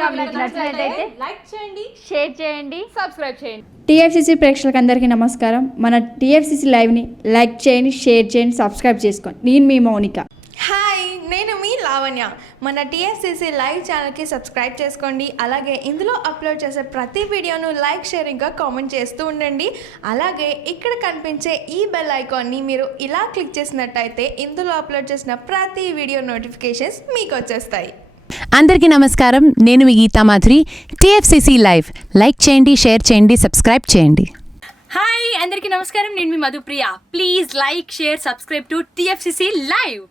మీకు నచ్చినట్లయితే లైక్ చేయండి, షేర్ చేయండి, సబ్స్క్రైబ్ చేయండి. టీఎఫ్సీసీ ప్రేక్షకులందరికీ నమస్కారం. మన టీఎఫ్సీసీ లైవ్ని లైక్ చేయండి, షేర్ చేయండి, సబ్స్క్రైబ్ చేసుకోండి. నేను మీ మౌనిక. హాయ్, నేను మీ లావణ్య. మన టీఎఫ్సీసీ లైవ్ ఛానల్కి సబ్స్క్రైబ్ చేసుకోండి. అలాగే ఇందులో అప్లోడ్ చేసే ప్రతి వీడియోను లైక్, షేర్ ఇంకా కామెంట్ చేస్తూ ఉండండి. అలాగే ఇక్కడ కనిపించే ఈ బెల్ ఐకాన్ని మీరు ఇలా క్లిక్ చేసినట్టయితే ఇందులో అప్లోడ్ చేసిన ప్రతి వీడియో నోటిఫికేషన్స్ మీకు వచ్చేస్తాయి. అందరికీ నమస్కారం. నేను మీ Geetha Madhuri. TFCC live like చేయండి, షేర్ చేయండి, సబ్స్క్రైబ్ చేయండి. హాయ్ అందరికీ నమస్కారం. నేను మీ Madhupriya. Please like, share, subscribe to TFCC live.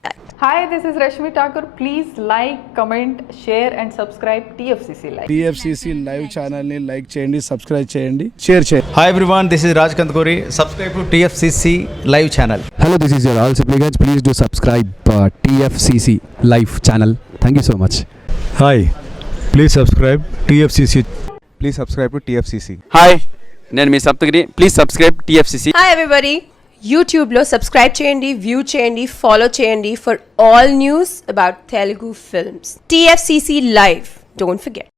Hi, this is Rashmi Thakur. Please like, comment, share and subscribe TFCC Live. TFCC Live channel ni like చేయండి, subscribe చేయండి, share చేయండి. Hi everyone, this is Raj Kantkori. Subscribe to TFCC Live channel. Hello, this is your all supplicants. Please do subscribe TFCC Live channel. Thank you so much. Hi, please subscribe TFCC. Please subscribe to TFCC. హాయ్, నేను మీ Saptagiri. Please subscribe TFCC. Hi everybody, యూట్యూబ్లో subscribe చేయండి, view చేయండి, follow చేయండి for all news about Telugu films. TFCC live, don't forget.